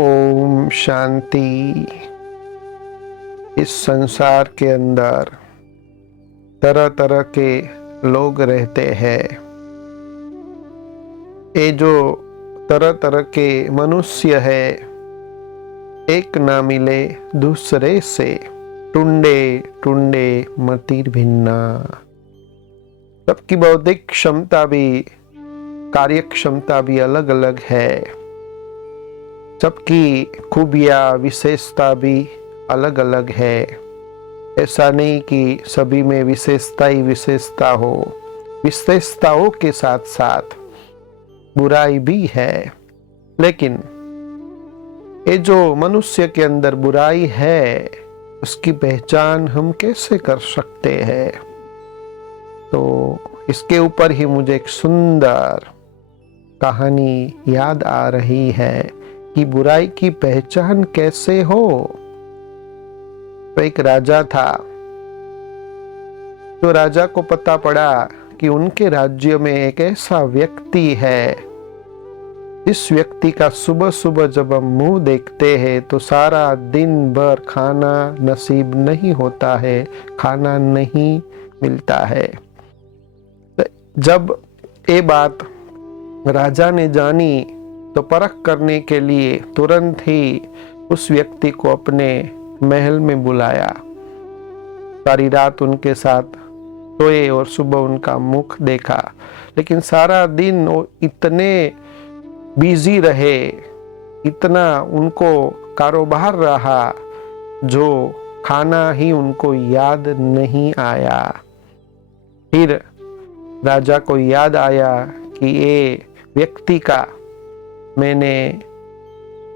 ओम शांति। इस संसार के अंदर तरह तरह के लोग रहते हैं। ये जो तरह तरह के मनुष्य है, एक ना मिले दूसरे से, टुंडे टुंडे मतिर भिन्ना। सबकी बौद्धिक क्षमता भी, कार्य क्षमता भी अलग अलग है। सबकी खूबियाँ, विशेषता भी अलग अलग है। ऐसा नहीं कि सभी में विशेषता ही विशेषता हो। विशेषताओं के साथ साथ बुराई भी है। लेकिन ये जो मनुष्य के अंदर बुराई है, उसकी पहचान हम कैसे कर सकते हैं? तो इसके ऊपर ही मुझे एक सुंदर कहानी याद आ रही है कि बुराई की पहचान कैसे हो। तो एक राजा था। तो राजा को पता पड़ा कि उनके राज्य में एक ऐसा व्यक्ति है, इस व्यक्ति का सुबह सुबह जब हम मुंह देखते हैं तो सारा दिन भर खाना नसीब नहीं होता है, खाना नहीं मिलता है। जब ये बात राजा ने जानी तो परख करने के लिए तुरंत ही उस व्यक्ति को अपने महल में बुलाया। सारी रात उनके साथ सोए और सुबह उनका मुख देखा। लेकिन सारा दिन वो इतने बिजी रहे, इतना उनको कारोबार रहा, जो खाना ही उनको याद नहीं आया। फिर राजा को याद आया कि ये व्यक्ति का मैंने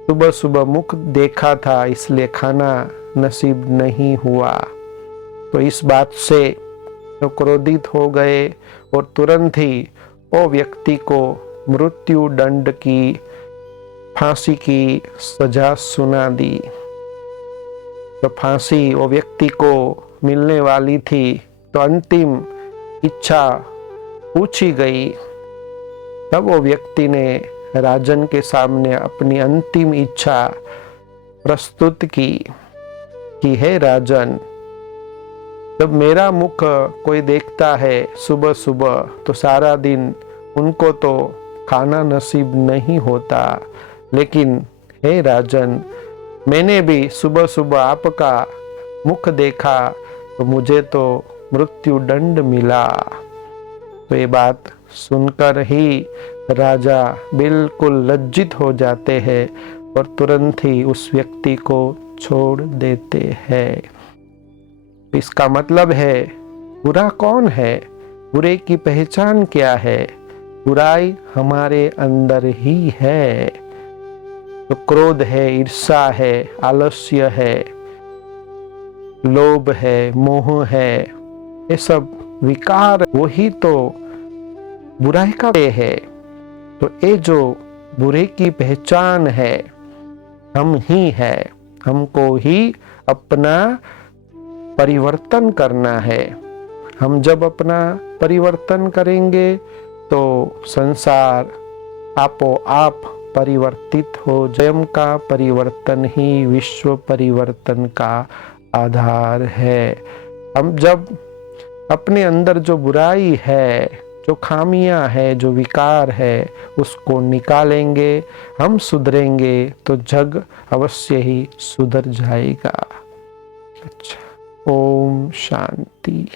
सुबह सुबह मुख देखा था, इसलिए खाना नसीब नहीं हुआ। तो इस बात से वो क्रोधित हो गए और तुरंत ही वो व्यक्ति को मृत्यु दंड की, फांसी की सजा सुना दी। तो फांसी वो व्यक्ति को मिलने वाली थी, तो अंतिम इच्छा पूछी गई। तब वो व्यक्ति ने राजन के सामने अपनी अंतिम इच्छा प्रस्तुत की कि हे राजन, जब मेरा मुख कोई देखता है सुबह सुबह तो सारा दिन उनको तो खाना नसीब नहीं होता। लेकिन हे राजन, मैंने भी सुबह सुबह आपका मुख देखा तो मुझे तो मृत्यु दंड मिला। तो ये बात सुनकर ही राजा बिल्कुल लज्जित हो जाते हैं और तुरंत ही उस व्यक्ति को छोड़ देते हैं। इसका मतलब है, बुरा कौन है? बुरे की पहचान क्या है? बुराई हमारे अंदर ही है। तो क्रोध है, ईर्ष्या है, आलस्य है, लोभ है, मोह है, ये सब विकार, वही तो बुराई का है। तो ये जो बुरे की पहचान है, हम ही है। हमको ही अपना परिवर्तन करना है। हम जब अपना परिवर्तन करेंगे तो संसार आपो आप परिवर्तित हो। स्वयं का परिवर्तन ही विश्व परिवर्तन का आधार है। हम जब अपने अंदर जो बुराई है, जो खामियां है, जो विकार है, उसको निकालेंगे, हम सुधरेंगे तो जग अवश्य ही सुधर जाएगा। अच्छा, ओम शांति।